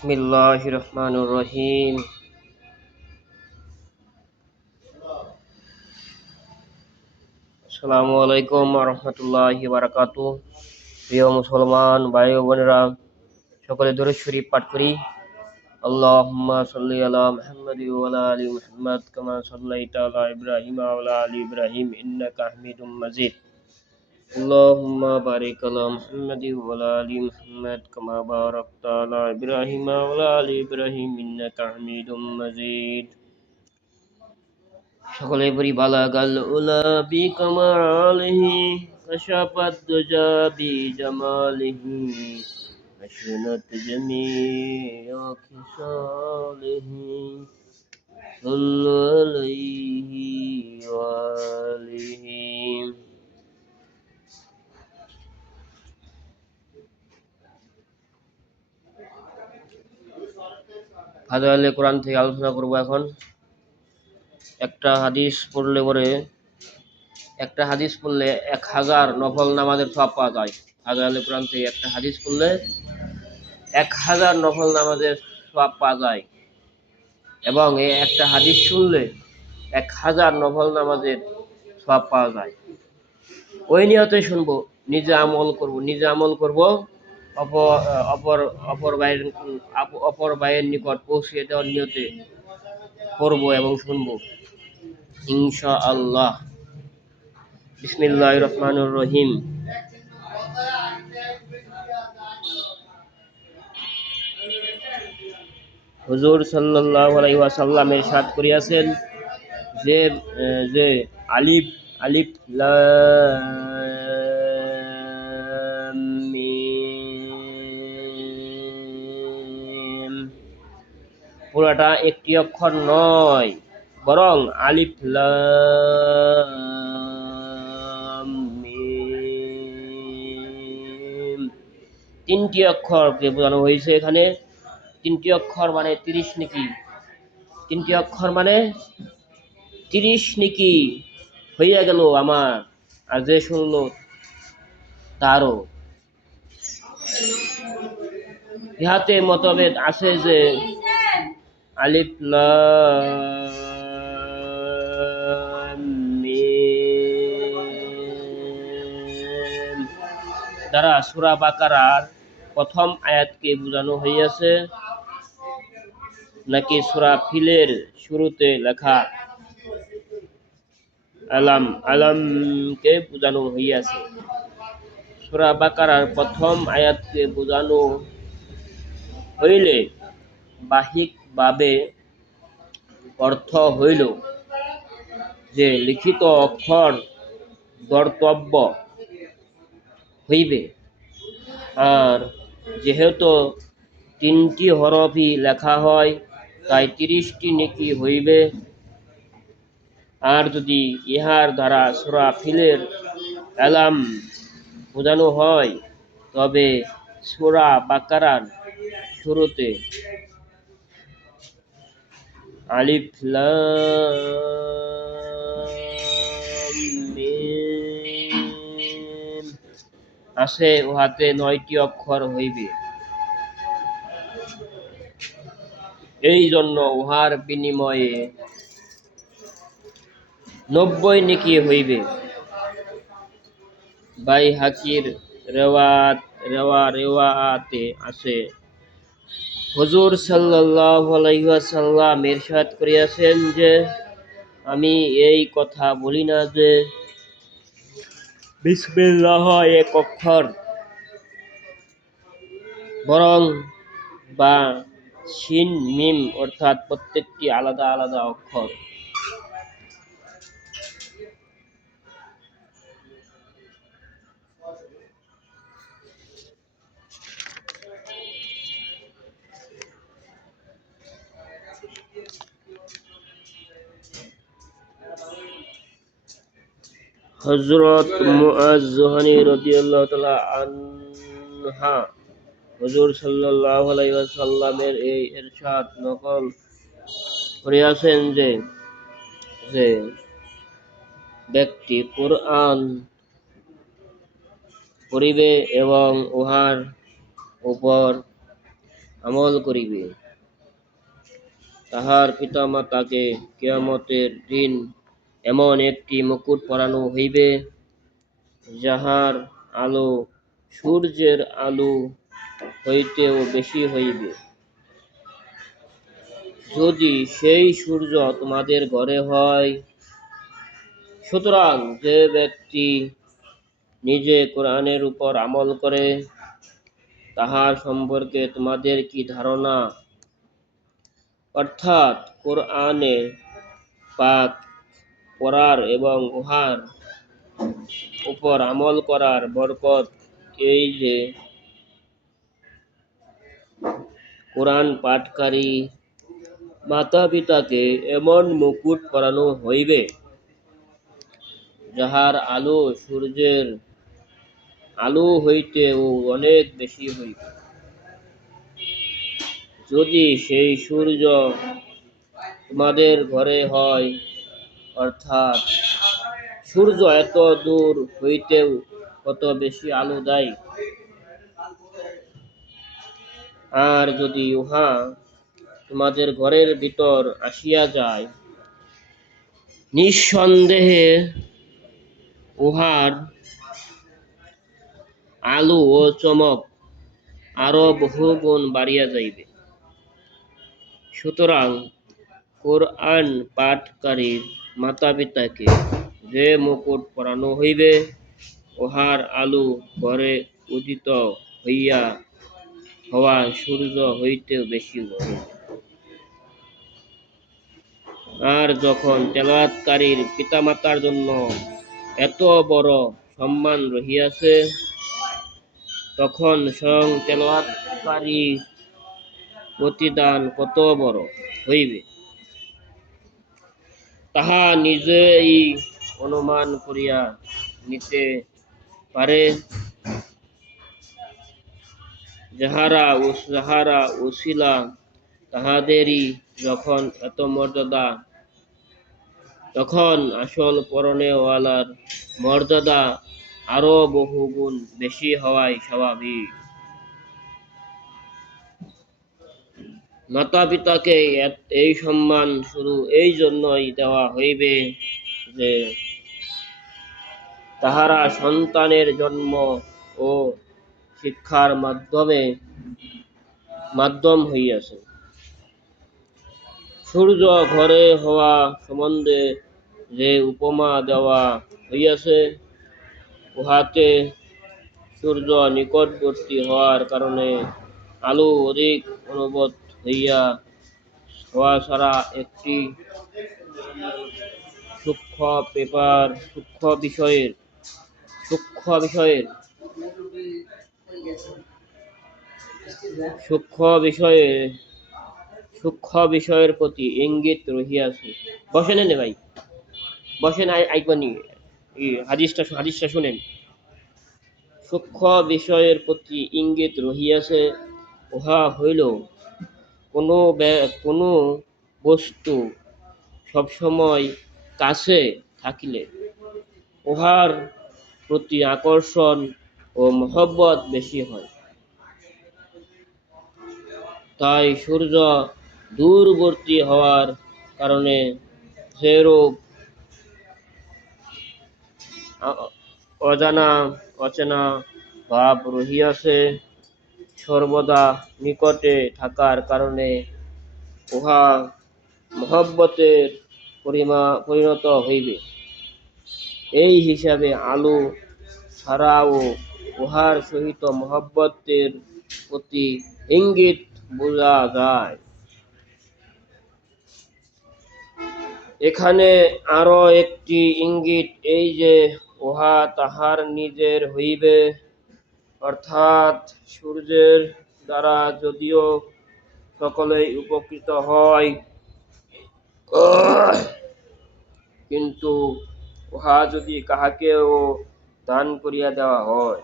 বিসমিল্লাহির রহমানির রহিম। আসসালামু আলাইকুম ওয়া রাহমাতুল্লাহি ওয়া বারাকাতুহু। প্রিয় মুসলমান ভাই ও বোনেরা, সকলে দরুদ শরীফ পাঠ করি। আল্লাহুম্মা সাল্লি আলা মুহাম্মাদি ওয়া আলা আলি মুহাম্মাদ কামা সাল্লাইতা আলা ইব্রাহিম ওয়া আলা আলি ইব্রাহিম ইন্নাকা হামিদুম মাজিদ। আল্লাহুম্মা বারিক আলা মুহাম্মাদি ওয়া আলা আলি মুহাম্মাদ কামা বারাকতা আলা ইব্রাহিম ওয়া আলা আলি ইব্রাহিম ইন্নাকা হামিদুম মাজিদ। সকলে পড়ি বালাগাল উলা বি কামালিহি কাশাফাত দুজা বি জামালিহি আশনাত জামিয়া খিসালিহি সাল্লু আলাইহি ওয়া আলিহি। ফাজাইলে কোরআন থেকে আলোচনা করব। এখন একটা হাদিস পড়লে 1000 নফল নামাজের সওয়াব পাওয়া যায়। ফাজাইলে কোরআন থেকে একটা হাদিস পড়লে 1000 নফল নামাজের সওয়াব পাওয়া যায়, এবং এই একটা হাদিস শুনলে 1000 নফল নামাজের সওয়াব পাওয়া যায়। ওই নিয়তে শুনবো, নিজে আমল করব, অপর ভাইয়ের নিকট পৌঁছে দেওয়ার নিয়তে পড়বো এবং শুনবো ইনশাআল্লাহ। বিসমিল্লাহির রহমানির রহিম। হুজুর সাল্লাল্লাহু আলাইহি ওয়াসাল্লাম ইরশাদ করিয়াছেন যে আলিফ লাম মিম পুরাটা একটি অক্ষর নয়, বরং আলিফ লাম মিম তিনটি অক্ষরকে বোঝানো হয়েছে এখানে। তিনটি অক্ষর মানে 30 নেকি। তিনটি অক্ষর মানে 30 নেকি হইয়া গেল আমার, আর যে শুনলো তারও। ইহাতে মতভেদ আছে যে আলিফ লাম মিম দ্বারা সূরা বাকারার প্রথম আয়াতকে বোঝানো হইয়াছে, নাকি সূরা ফিলের শুরুতে লেখা আলামকে বোঝানো হইয়াছে। সূরা বাকারার প্রথম আয়াতকে বোঝানো হইলে বাহ্যিকভাবে অর্থ হইল যে লিখিত অক্ষর ধর্তব্য হইবে, আর যেহেতু 3টি হরফই লেখা হয় তাই 30টি নেকি হইবে। আর যদি ইহার দ্বারা সূরা ফিলের আলাম বোঝানো হয়, তবে সূরা বাকারার শুরুতে আলিফ লাম মিম আছে, উহাতে 9টি অক্ষর হইবে। এই জন্য উহার বিনিময়ে 90 নেকি হইবে। বাইহাকির রেওয়ায়াতে আছে, হুজুর সাল্লাল্লাহু আলাইহি ওয়াসাল্লাম ইরশাদ করিয়াছেন যে আমি এই কথা বলি না যে বিসমিল্লাহ এক অক্ষর, বরং বা শিন মিম অর্থাৎ প্রত্যেকটি আলাদা আলাদা অক্ষর। হযরত মুআয জুহনী রাদিয়াল্লাহু তাআলা আনহা হুজুর সাল্লাল্লাহু আলাইহি ওয়াসাল্লামের এই ইরশাদ নকল করিয়াছেন যে ব্যক্তি কুরআন পড়িবে এবং উহার উপর আমল করিবে, তাহার পিতামাতাকে কিয়ামতের দিন এমন একটি মুকুট পরানো হইবে, যাহার আলো সূর্যের আলো হইতেও বেশি হইবে। যদি সেই সূর্য তোমাদের ঘরে হয়। সুতরাং যে ব্যক্তি নিজে কোরআনের উপর আমল করে, তাহার সম্পর্কে তোমাদের কি ধারণা? অর্থাৎ কোরআনে পাক পড়ার এবং উহার উপর আমল করার বরকত এই যে কোরআন পাঠকারী মাতা পিতাকে এমন মুকুট পরানো হইবে, যাহার আলো সূর্যের আলো হইতেও অনেক বেশি হইবে। যদি সেই সূর্য তোমাদের ঘরে হয়, অর্থাৎ সূর্য এত দূর হইতেও কত বেশি আলো দেয়, আর যদি উহা তোমাদের ঘরের ভিতর আসিয়া যায়, নিঃসন্দেহে উহার আলো ও চমক আরো বহুগুণ বাড়িয়া যাইবে। সুতরাং কোরআন পাঠকারীর মাতা পিতাকে যে মুকুট পরানো হইবে, উহার আলো ঘরে উদিত হওয়া সূর্য হইতেও বেশি হইবে। আর যখন তেলাওয়াতকারীর পিতামাতার জন্য এত বড় সম্মান রহিয়াছে, তখন স্বয়ং তেলাওয়াতকারীর প্রতিদান কত বড় হইবে, তাহা নিজেই অনুমান করিয়া নিতে পারে। যাহারা উসিলা তাহাদেরই যখন এত মর্যাদা, তখন আসল পরনেওয়ালার মর্যাদা আরো বহুগুণ বেশি হওয়াই স্বাভাবিক। মাতা পিতাকে এই সম্মান শুধু এই জন্যই দেওয়া হইবে যে তাহারা সন্তানের জন্ম ও শিক্ষার মাধ্যম হইয়াছে। সূর্য ঘরে হওয়া সম্বন্ধে যে উপমা দেওয়া হইয়াছে, উহাতে সূর্য নিকটবর্তী হওয়ার কারণে আলো অধিক অনুভূত হওয়া ছাড়া একটি সূক্ষ্ম বিষয়ের প্রতি ইঙ্গিত রহিয়াছে। বসেন নে ভাই, বসেন, আইকনি হাদিসটা শুনেন। সূক্ষ্ম বিষয়ের প্রতি ইঙ্গিত রহিয়াছে, উহা হইল কোনো বস্তু সবসময় কাছে থাকিলে উহার প্রতি আকর্ষণ ও মহব্বত বেশি হয়। তাই সূর্য দূরবর্তী হওয়ার কারণে যেরূপ অচেনা ভাব রহিয়াছে, সর্বদা নিকটে থাকার কারণে উহা মহব্বতের পরিণত হইবে। এই হিসাবে আলো ছাড়াও উহার সহিত মহব্বতের প্রতি ইঙ্গিত বোঝা যায়। এখানে আরো একটি ইঙ্গিত এই যে উহা তাহার নিজের হইবে, অর্থাৎ সূর্যের দ্বারা যদিও সকলেই উপকৃত হয়, কিন্তু উহা যদি কাহাকেও দান করিয়া দেওয়া হয়,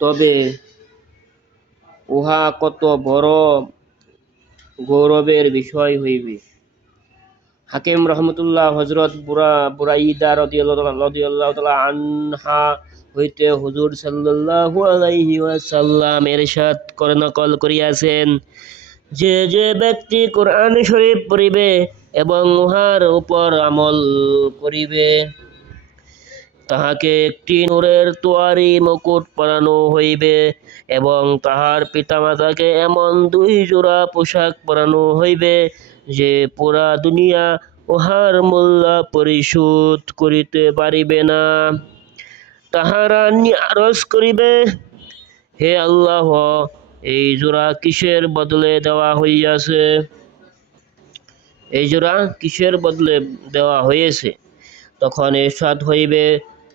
তবে উহা কত বড় গৌরবের বিষয় হইবে। হাকিম রহমতুল্লাহ হযরত বুরাইদা রাদিয়াল্লাহু তাআলা আনহা হইতে হুজুর সাল্লাল্লাহু আলাইহি ওয়াসাল্লাম ইরশাদ করে নকল করিয়াছেন যে যে ব্যক্তি কোরআন শরীফ পড়িবে এবং উহার উপর আমল করিবে তাহাকে একটি নূরের তোয়ারি মুকুট পরানো হইবে এবং তাহার পিতামাতাকে এমন 2 জোড়া পোশাক পরানো হইবে যে পুরা দুনিয়া উহার মূল্য পরিশোধ করিতে পারিবে না। তাহারা আরজ করিবে, হে আল্লাহ, এই জোড়া কিসের বদলে দেওয়া হইয়াছে? এই জোড়া কিসের বদলে দেওয়া হয়েছে? তখন ইরশাদ হইবে,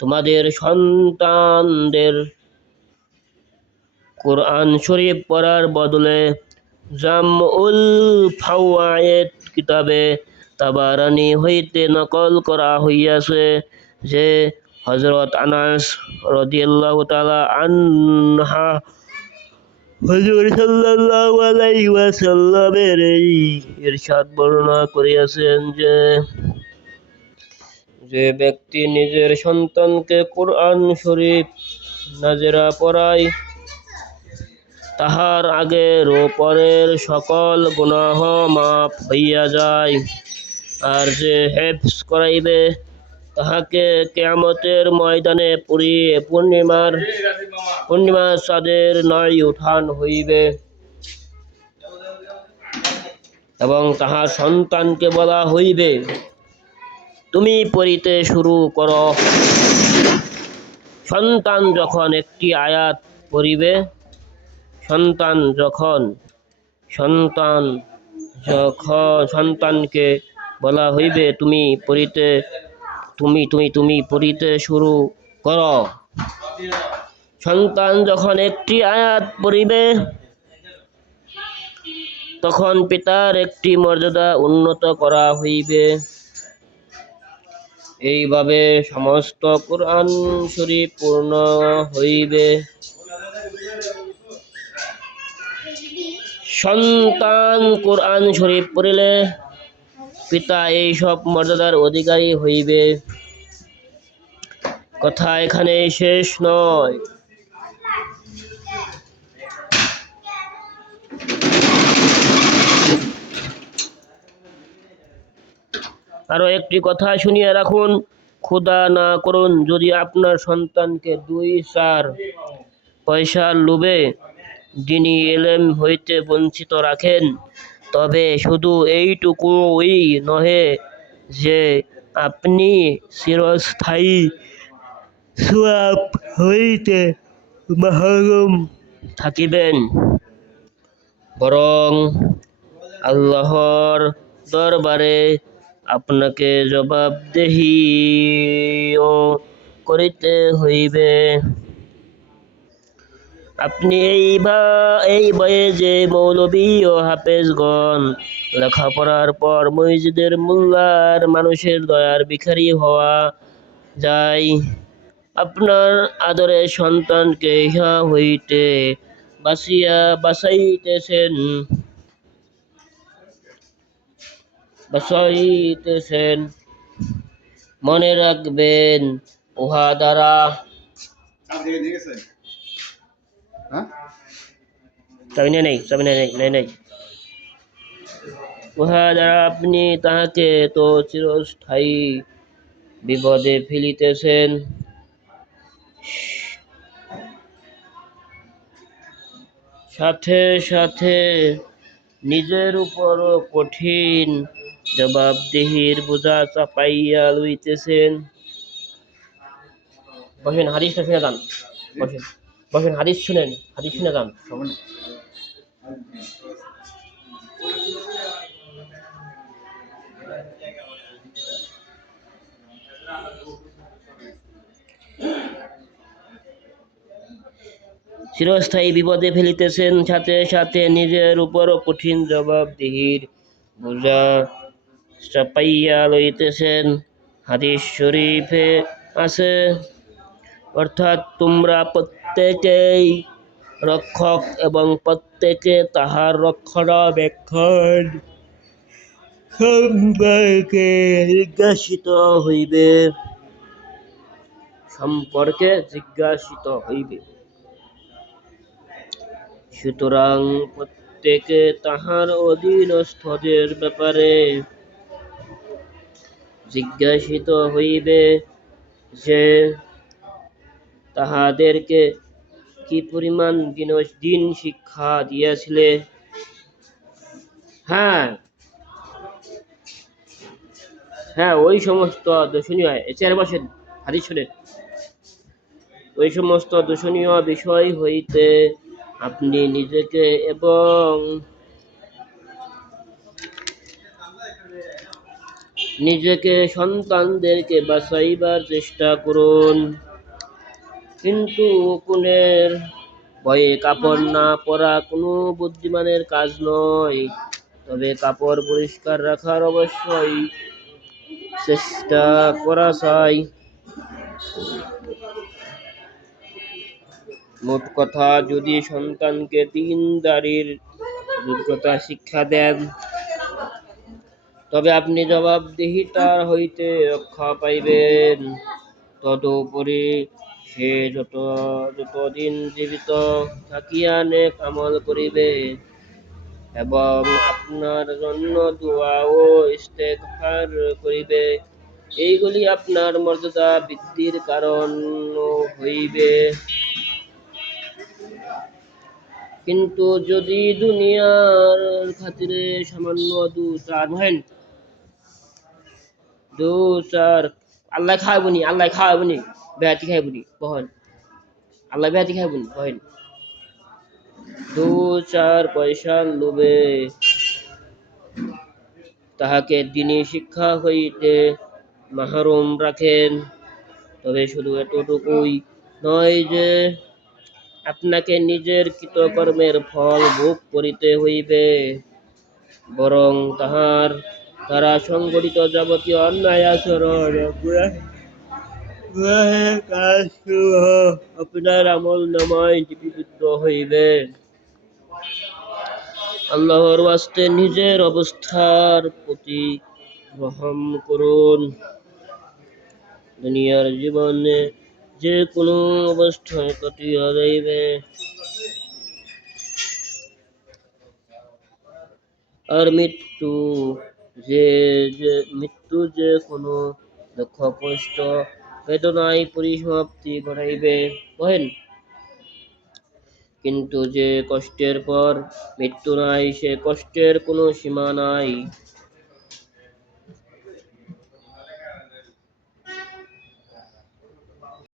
তোমাদের সন্তানদের কোরআন শরীফ পড়ার বদলে জামউল ফাওয়ায়েদ কিতাবে তাবারানী হইতে নকল করা হইয়াছে যে হযরত আনাস রাদিয়াল্লাহু তাআলা আনহা হুজুর সাল্লাল্লাহু আলাইহি ওয়াসাল্লামের এই ইরশাদ বর্ণনা করিয়াছেন যে যে ব্যক্তি নিজের সন্তানকে কোরআন শরীফ নাজেরা পড়ায় তাহার আগের ও পরের সকল গুনাহ মাফ হইয়া যায়, আর যে হেফজ করাইবে তাহাকে কিয়ামতের ময়দানে পূর্ণিমার চাঁদের ন্যায় উঠান হইবে এবং তাহার সন্তানকে বলা হইবে, তুমি পড়িতে শুরু কর। সন্তান যখন একটি আয়াত পড়িবে সন্তানকে বলা হইবে, তুমি পড়িতে শুরু কর। সন্তান যখন একটি আয়াত পড়িবে তখন পিতার একটি মর্যাদা উন্নত করা হইবে। এইভাবে সমস্ত কোরআন শরীফ পূর্ণ হইবে। সন্তান কোরআন শরীফ পড়িলে পিতা এই সব মর্যাদার অধিকারী হইবে। কথা এখানে শেষ নয়। আরো একটি কথা শুনিয়া রাখুন, খোদা না করুন যদি আপনার সন্তানকে 2-4 পয়সার লোভে দ্বীনি ইলম হইতে বঞ্চিত রাখেন, তবে শুধু এইটুকুই নহে যে আপনি চিরস্থায়ী সওয়াব হইতে মাহরুম থাকিবেন, বরং আল্লাহর দরবারে আপনাকে জবাবদিহিও করিতে হইবে। আপনি এই বয়ে যে মৌলবী ও হাফেজগণ লেখাপড়ার পর মসজিদের মোল্লার মানুষের দয়ার ভিখারি হওয়া যায়, আপনার আদরের সন্তানকে ইহা হইতে বাঁচাইতেছেন। মনে রাখবেন, উহা দ্বারা আপনি তাহাকে তো চিরস্থায়ী বিপদে ফেলিতেছেন, সাথে সাথে নিজের উপরও কঠিন জবাবদিহির বোঝা চাপাইয়া লইতেছেন। বসেন, হাদিসটা শুনে যান। বসেন, হাদিস শুনে যান। চিরস্থায়ী বিপদে ফেলিতেছেন, সাথে সাথে নিজের উপরও কঠিন জবাবদিহির বোঝা চাপাইয়া লইতেছেন। হাদিস শরীফে আছে, অর্থাৎ তোমরা প্রত্যেকেই রক্ষক এবং প্রত্যেকে তাহার রক্ষণাবেক্ষণ সম্পর্কে জিজ্ঞাসিত হইবে সুতরাং প্রত্যেকে তাহার অধীনস্থদের ব্যাপারে জিজ্ঞাসিত হইবে যে তাহাদেরকে কি পরিমাণ দিন শিক্ষা দিয়াছিলে। হ্যাঁ, ওই সমস্ত দর্শনীয় হাদিস শোনেন, ওই সমস্ত দর্শনীয় বিষয় হইতে আপনি নিজেকে এবং সন্তানদেরকে বাঁচাইবার চেষ্টা করুন। কিন্তু কোনের ভয়ে কাপড় না পরা কোনো বুদ্ধিমানের কাজ নয়, তবে কাপড় পরিষ্কার রাখার অবশ্যই চেষ্টা করা চাই। মোট কথা, যদি সন্তানকে দীনদারির যোগ্যতা শিক্ষা দেন, তবে আপনি জবাবদিহিতার হইতে রক্ষা পাইবেন। তদুপরি সে যতদিন জীবিত থাকিয়া নেক আমল করিবে এবং আপনার জন্য দোয়া ও ইস্তেগফার করিবে, এইগুলি আপনার মর্যাদা বৃদ্ধির কারণ হইবে। কিন্তু যদি দুনিয়ার খাতিরে সামান্য দু চার আল্লাহ খাওয়াবনি বেহাতি খাইবনি বহন আল্লাহ বেহাতি খাইবনি বহেন 2-4 পয়সার লোভে তাহাকে দ্বীনী শিক্ষা হইতে মাহরুম রাখেন, তবে শুধু এতটুকুই নয় যে আপনাকে নিজের কৃতকর্মের ফল ভোগ করিতে হইবে, বরং তাহার দ্বারা সংঘটিত যাবতীয় অন্যায় আচরণ আপনার আমল নামায় লিপিবদ্ধ হইবে। আল্লাহর ওয়াস্তে নিজের অবস্থার প্রতি রহম করুন। দুনিয়ার জীবনে যে কোনো অবস্থায় কাটিয়া যাইবে, আর মৃত্যু যে কোনো দুঃখ কষ্ট বেদনায় পরিসমাপ্তি ঘটাইবে। কিন্তু যে কষ্টের পর মৃত্যু নাই, সে কষ্টের কোনো সীমা নাই।